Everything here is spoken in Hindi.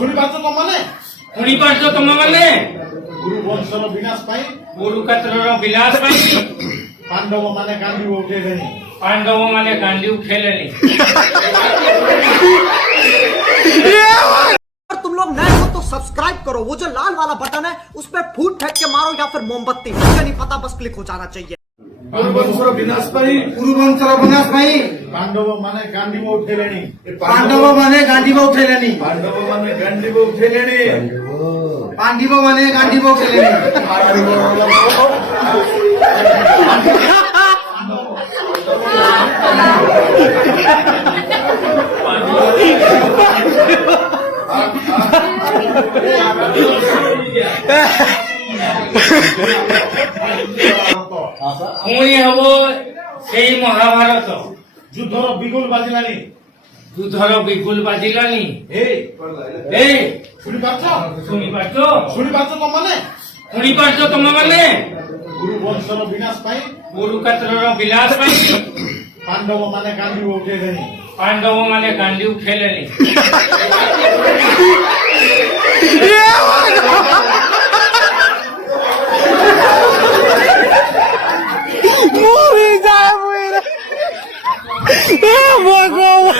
ଶୁଣିପାରୁଛ ତମମାନେ ଶୁଣିପାରୁଛ ତମମାନେ ଗୁରୁ ବଂଶର ବିନାଶ ପାଇଁ ଗୁରୁକ୍ଷେତ୍ରର ବିଲାସ ପାଇଁ ପାଣ୍ଡବ ମାନେ ଗାଣ୍ଡି ଉଠେଇଲେଣି। पांडवों माने गांडी उठेलेनी। अगर तुम लोग नए हो तो सब्सक्राइब करो, वो जो लाल वाला बटन है उस पर फूट फेंक के मारो या फिर मोमबत्ती, मुझे नहीं पता, बस क्लिक हो जाना चाहिए। ଗୁରୁବଂଶର ବିନାଶ ପାଇଁ गुरुवंशर विनाश भाई ପାଣ୍ଡବ ମାନେ ଗାଣ୍ଡି ଉଠେଇଲେଣି। पांडव माने गांडीव उठेलेनी ପାଣ୍ଡବ ମାନେ ଗାଣ୍ଡି ଉଠେଇଲେଣି। पांडव माने गांडीव उठेलेनी पुणी हम से महाभारत ଯୁଦ୍ଧର ବିଗୁଲ ବାଜିଲାଣି। युद्धर बिगुल बाजिलानी। ଶୁଣିପାରୁଛ ଶୁଣିପାରୁଛ ତମମାନେ ତମମାନେ ଗୁରୁ ବଂଶର ବିନାଶ ପାଇଁ ଗୁରୁକ୍ଷେତ୍ରର ବିଲାସ ପାଇଁ ପାଣ୍ଡବ ମାନେ ଗାଣ୍ଡି ଉଠେଇଲେଣି। पांडव माने गांडी उठेलेनी। भगवान